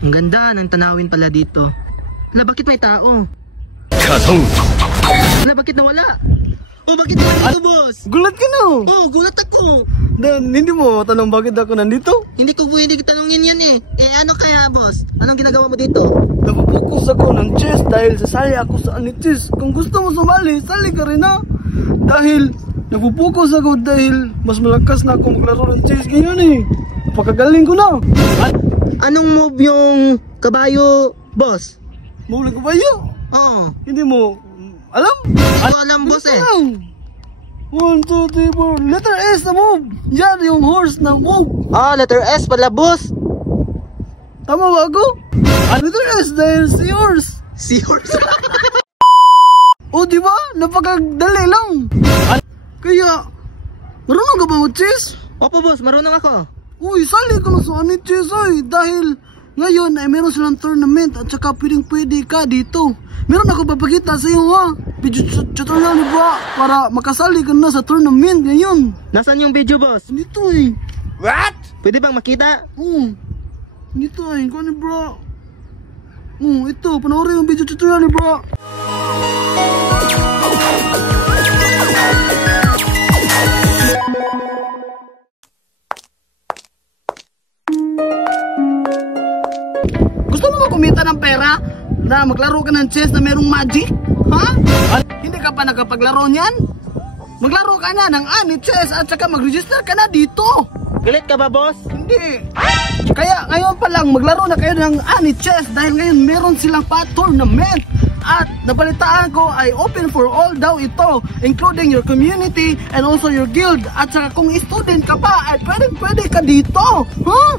Ang ganda ng tanawin pala dito. Ala, bakit may tao? Ala, bakit nawala? Oh, bakit nawala ito, boss? Gulat ka na. Oh, gulat ako. Dan, hindi mo tanong bakit ako nandito? Hindi ko pwede tanongin yan eh. Eh, ano kaya, boss? Anong ginagawa mo dito? Napupokus ako ng chess dahil sasali ako sa chess. Kung gusto mo sumali, sali ka rin ha. Dahil napupokus ako dahil mas malakas na ako maglaro ng chess ngayon eh. Napakagaling ko na. Anong move yung kabayo, boss? Maulang ko ba yun? Oo. Hindi mo alam? Hindi ko alam, boss eh. 1, 2, 3, 4. Letter S na move. Yan yung horse na move. Ah, letter S pala, boss. Tama ba ako? Letter S dahil si horse. Si horse. O diba? Napakadali lang. Kaya, marunong ka ba mag-chess? Opo, boss. Marunong ako. Uy, sali ka na sa chess oy. Dahil ngayon ay meron silang tournament at saka pwede ka dito. Meron ako papakita sa iyo ha. Video tutorial ni bro para makasali ka na sa tournament ngayon. Nasaan yung video, boss? Dito eh. What? Pwede bang makita? Dito eh. Ikaw ni bro. Ito. Panoorin yung video tutorial ni bro. Gusto mo kumita ng pera? Na maglaro ka ng chess na merong magic? Ha? Hindi ka pa nakapaglaro niyan? Maglaro ka na ng chess at saka mag-register ka na dito. Galit ka ba, boss? Hindi. Kaya ngayon pa lang maglaro na kayo ng chess dahil ngayon meron silang pa-tournament. At nabalitaan ko ay open for all daw ito, including your community and also your guild. At saka kung student ka pa ay pwede ka dito. Huh?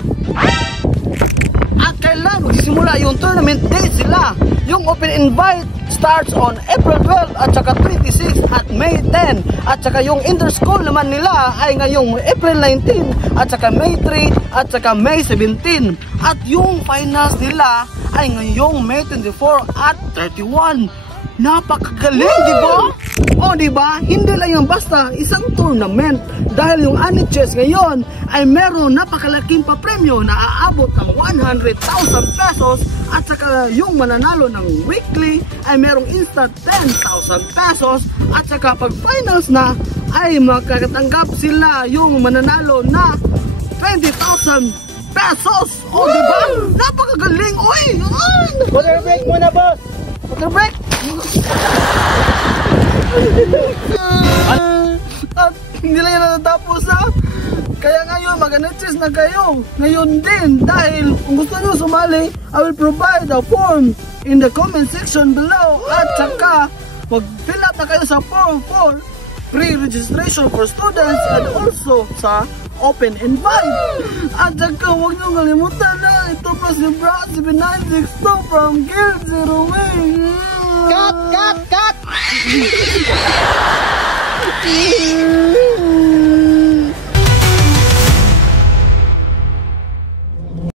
At kailan magsisimula yung tournament date sila? Yung open invite starts on April 12 at saka 26 at May 10. At saka yung inter-school naman nila ay ngayong April 19 at saka May 3 at saka May 17. At yung finals nila ay ngayong May 24 at 31. Napakagaling, di ba? O, di ba? Hindi lang yung basta isang tournament. Dahil yung chess ngayon ay meron napakalaking papremyo na aabot ng 100,000 pesos. At saka yung mananalo ng weekly ay merong instant 10,000 pesos. At saka pag finals na ay makakatanggap sila yung mananalo na 20,000 pesos. O, di ba? Napakagaling, oy! Water break muna, boss. Water break? At hindi lang yan natatapos ha. Kaya ngayon mag-chess na kayo. Ngayon din dahil kung gusto nyo sumali, I will provide a form in the comment section below. At saka mag-fill up na kayo sa form for pre-registration for students and also sa open invite. At saka huwag nyo kalimutan na ito pa si Bra 7962 from Guild Zero Wing. Cut!